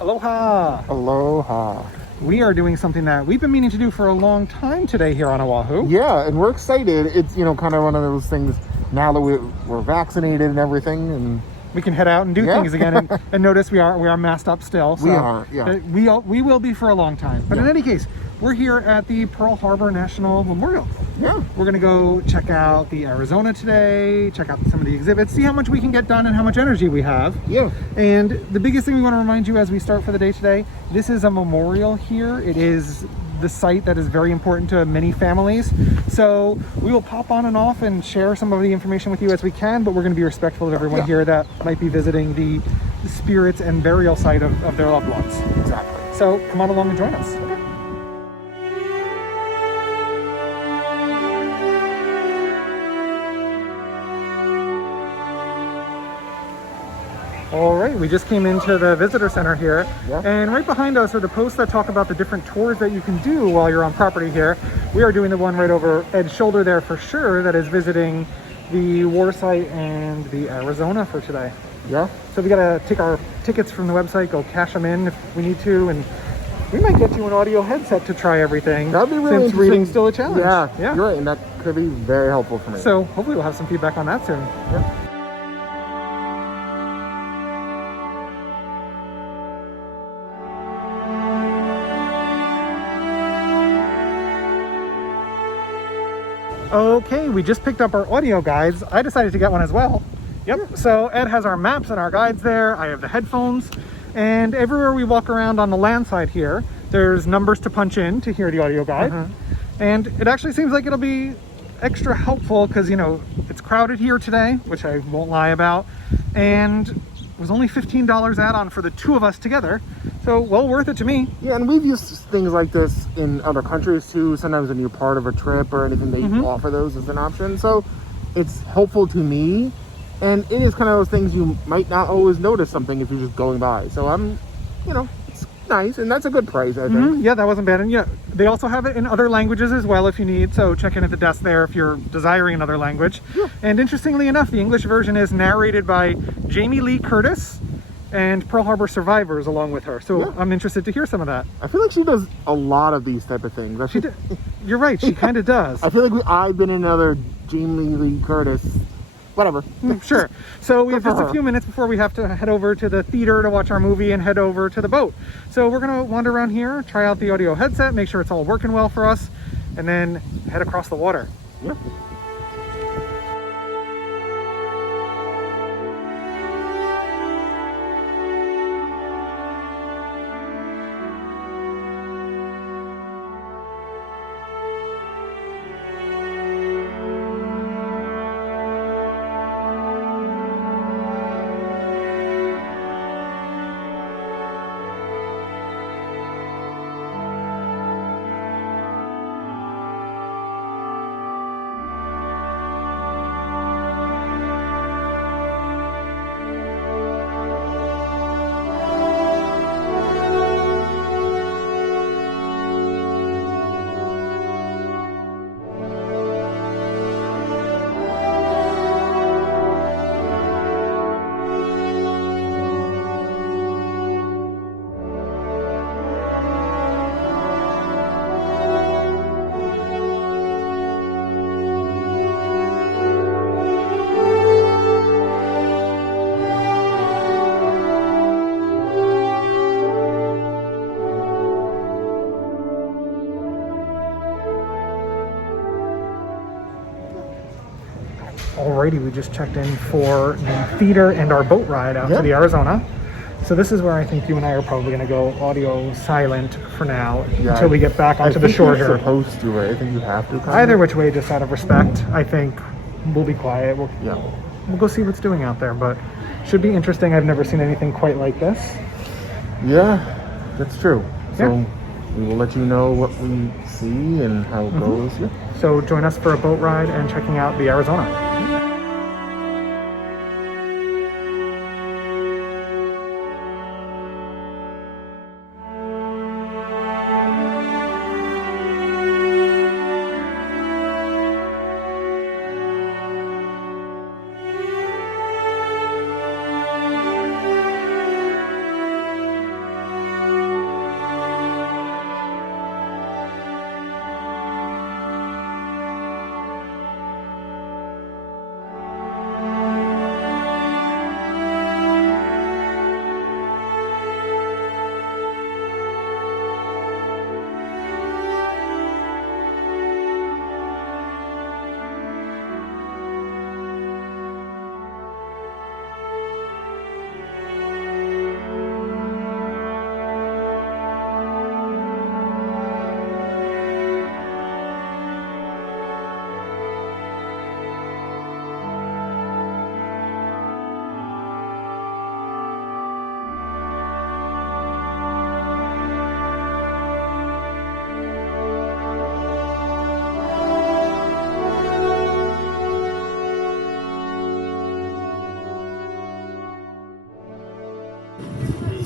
Aloha! Aloha. We are doing something that we've been meaning to do for a long time today here on Oahu. Yeah, and we're excited. It's, kind of one of those things now that we're vaccinated and everything, and we can head out and do things again. And notice we are masked up still. So we are, yeah. We will be for a long time. But in any case, we're here at the Pearl Harbor National Memorial. Yeah. We're going to go check out the Arizona today, check out some of the exhibits, see how much we can get done and how much energy we have. Yeah. And the biggest thing we want to remind you as we start for the day today, this is a memorial here. It is the site that is very important to many families. So we will pop on and off and share some of the information with you as we can, but we're going to be respectful of everyone here that might be visiting the spirits and burial site of their loved ones. Exactly. So come on along and join us. All right, we just came into the visitor center here, and right behind us are the posts that talk about the different tours that you can do while you're on property here. We are doing the one right over Ed's shoulder there for sure that is visiting the war site and the Arizona for today. Yeah. So we gotta take our tickets from the website, go cash them in if we need to, and we might get you an audio headset to try everything. That'd be really since reading's still a challenge. Yeah, you're right, and that could be very helpful for me. So hopefully we'll have some feedback on that soon. Yeah. Okay, we just picked up our audio guides. I decided to get one as well. Yep, so Ed has our maps and our guides there. I have the headphones. And everywhere we walk around on the land side here, there's numbers to punch in to hear the audio guide. And it actually seems like it'll be extra helpful because, it's crowded here today, which I won't lie about. And it was only $15 add-on for the two of us together. So well worth it to me. Yeah, and we've used things like this in other countries too. Sometimes when you're part of a trip or anything, they offer those as an option. So it's helpful to me. And it is kind of those things you might not always notice something if you're just going by. So it's nice, and that's a good price, I think. Yeah, that wasn't bad. And yeah, they also have it in other languages as well if you need. So check in at the desk there if you're desiring another language. Yeah. And interestingly enough, the English version is narrated by Jamie Lee Curtis and Pearl Harbor survivors along with her. So I'm interested to hear some of that. I feel like she does a lot of these type of things. You're right, she kind of does. I feel like I've been in another Jamie Lee Curtis. Whatever. Sure. So we have just a few minutes before we have to head over to the theater to watch our movie and head over to the boat. So we're going to wander around here, try out the audio headset, make sure it's all working well for us, and then head across the water. Yeah. Alrighty, we just checked in for the theater and our boat ride out to the Arizona. So this is where I think you and I are probably going to go audio silent for now until we get back onto the shore here. You're supposed to, right? I think you have to. Either which way, just out of respect, I think we'll be quiet. We'll go see what's doing out there, but should be interesting. I've never seen anything quite like this. Yeah, that's true. So we will let you know what we see and how it goes. Yeah. So join us for a boat ride and checking out the Arizona.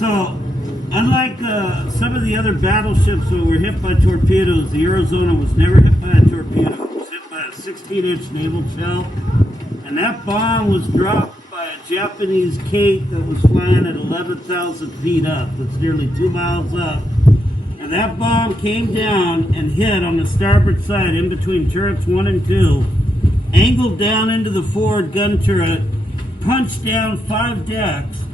So, unlike some of the other battleships that were hit by torpedoes, the Arizona was never hit by a torpedo. It was hit by a 16-inch naval shell. And that bomb was dropped by a Japanese Kate that was flying at 11,000 feet up. That's nearly 2 miles up. And that bomb came down and hit on the starboard side in between turrets 1 and 2, angled down into the forward gun turret, punched down 5 decks,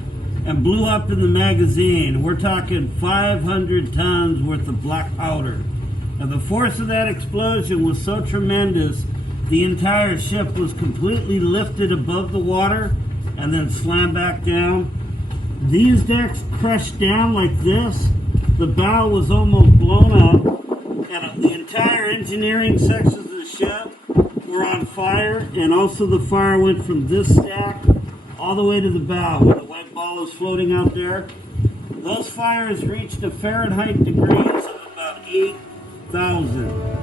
and blew up in the magazine. We're talking 500 tons worth of black powder. And the force of that explosion was so tremendous, the entire ship was completely lifted above the water and then slammed back down. These decks crushed down like this. The bow was almost blown up, and the entire engineering sections of the ship were on fire, and also the fire went from this stack all the way to the bow where the white ball is floating out there. Those fires reached a Fahrenheit degrees of about 8,000.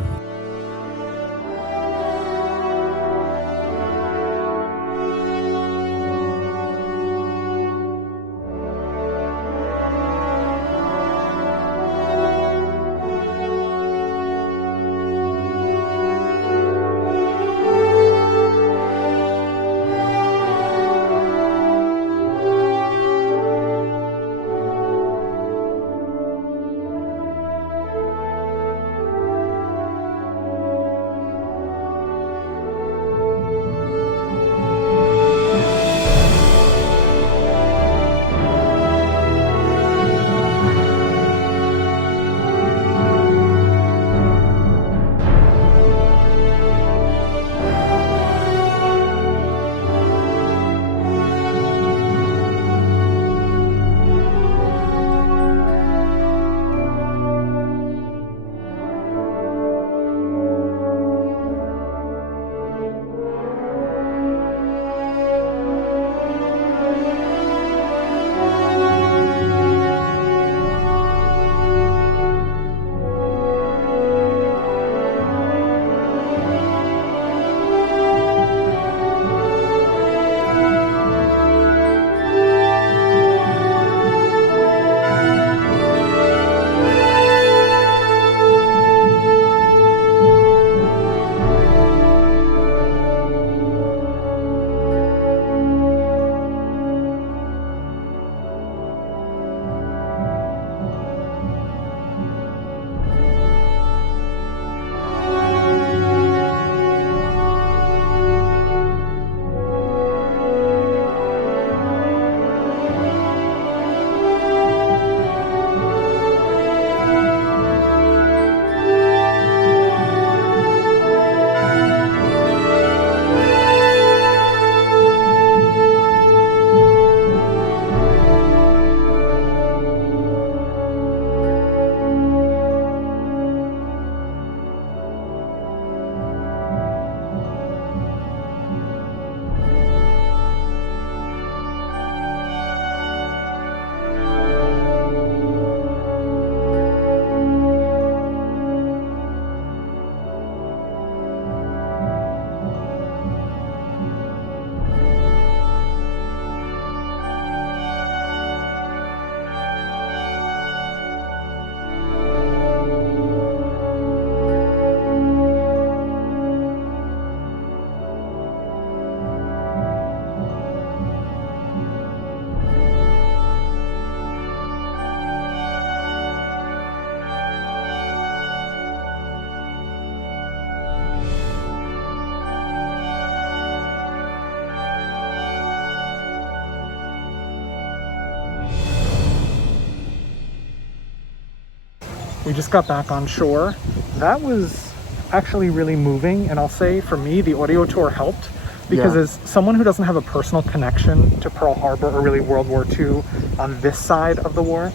We just got back on shore. That was actually really moving, and I'll say for me the audio tour helped because as someone who doesn't have a personal connection to Pearl Harbor or really World War II on this side of the war,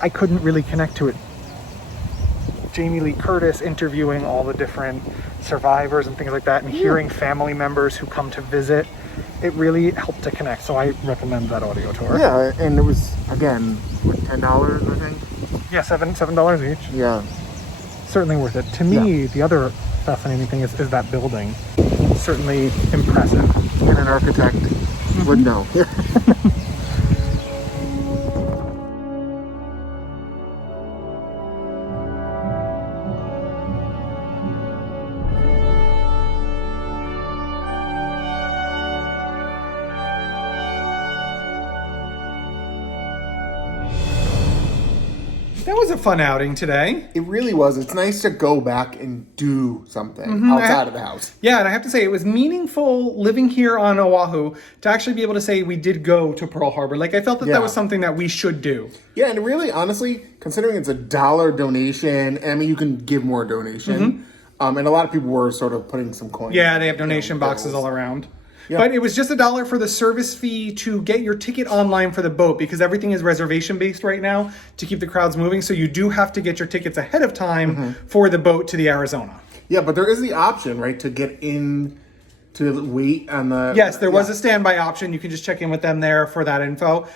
I couldn't really connect to it. Jamie Lee Curtis interviewing all the different survivors and things like that, and hearing family members who come to visit, it really helped to connect. So I recommend that audio tour. Yeah, and it was, again, what, $10, I think? Yeah, $7 each. Yeah. Certainly worth it. To me, the other fascinating thing is that building. Certainly impressive. And an architect would know. was a fun outing today. It really was. It's nice to go back and do something outside of the house. Yeah, and I have to say, it was meaningful living here on Oahu to actually be able to say we did go to Pearl Harbor. Like, I felt that that was something that we should do. Yeah, and really, honestly, considering it's $1 donation, I mean, you can give more donation. And a lot of people were sort of putting some coins. Yeah, they have donation boxes all around. Yeah. But it was just $1 for the service fee to get your ticket online for the boat, because everything is reservation based right now to keep the crowds moving. So you do have to get your tickets ahead of time for the boat to the Arizona. Yeah, but there is the option, right, to get in to wait on the... Yes, there was a standby option. You can just check in with them there for that info.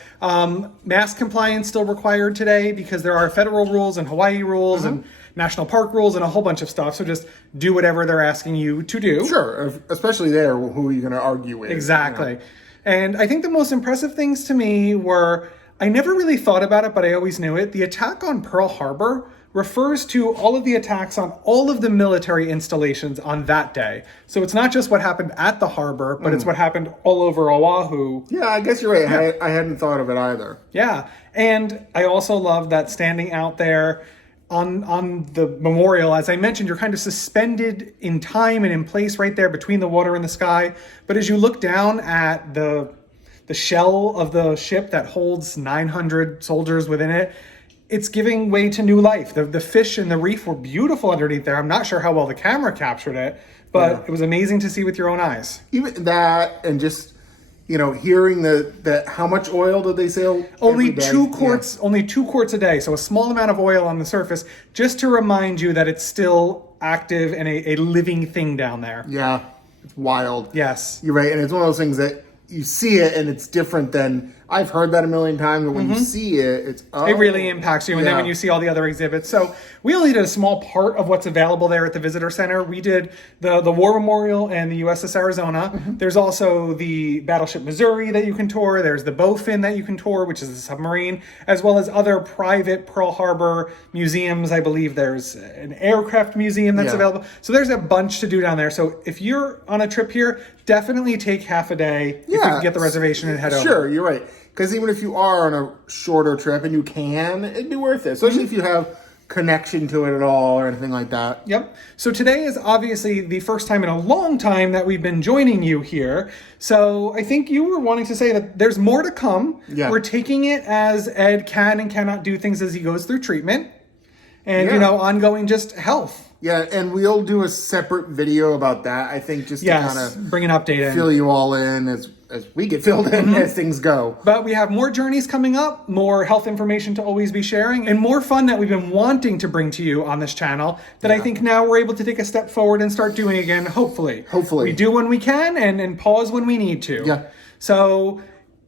Mask compliance still required today because there are federal rules and Hawaii rules and national park rules and a whole bunch of stuff. So just do whatever they're asking you to do. Sure, especially there, who are you going to argue with? Exactly. You know? And I think the most impressive things to me were, I never really thought about it, but I always knew it. The attack on Pearl Harbor refers to all of the attacks on all of the military installations on that day. So it's not just what happened at the harbor, but it's what happened all over Oahu. Yeah, I guess you're right. Yeah. I hadn't thought of it either. Yeah. And I also love that standing out there on the memorial, as I mentioned, you're kind of suspended in time and in place right there between the water and the sky. But as you look down at the shell of the ship that holds 900 soldiers within it, it's giving way to new life. The fish and the reef were beautiful underneath there. I'm not sure how well the camera captured it, but it was amazing to see with your own eyes. Even that, and just, you know, hearing that how much oil did they sail? Only 2 quarts, only 2 quarts a day. So a small amount of oil on the surface, just to remind you that it's still active and a living thing down there. Yeah, it's wild. Yes. You're right. And it's one of those things that you see it and it's different than, I've heard that a million times, but when you see it, it's... It really impacts you. And then when you see all the other exhibits. So we only did a small part of what's available there at the Visitor Center. We did the War Memorial and the USS Arizona. There's also the Battleship Missouri that you can tour. There's the Bowfin that you can tour, which is a submarine, as well as other private Pearl Harbor museums. I believe there's an aircraft museum that's available. So there's a bunch to do down there. So if you're on a trip here, definitely take half a day if you can get the reservation and head over. Sure, you're right. Because even if you are on a shorter trip and you can, it'd be worth it. Especially if you have connection to it at all or anything like that. Yep. So today is obviously the first time in a long time that we've been joining you here. So I think you were wanting to say that there's more to come. Yeah. We're taking it as Ed can and cannot do things as he goes through treatment. And, you know, ongoing just health. Yeah, and we'll do a separate video about that, I think, just to kind of bring an update in. Fill you all in as we get filled in as things go. But we have more journeys coming up, more health information to always be sharing, and more fun that we've been wanting to bring to you on this channel that I think now we're able to take a step forward and start doing again, hopefully. Hopefully. We do when we can and pause when we need to. Yeah. So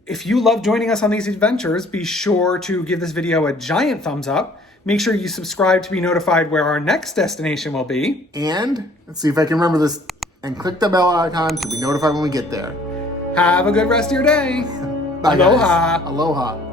if you love joining us on these adventures, be sure to give this video a giant thumbs up. Make sure you subscribe to be notified where our next destination will be. And let's see if I can remember this. And click the bell icon to be notified when we get there. Have a good rest of your day. Bye, Aloha. Guys. Aloha.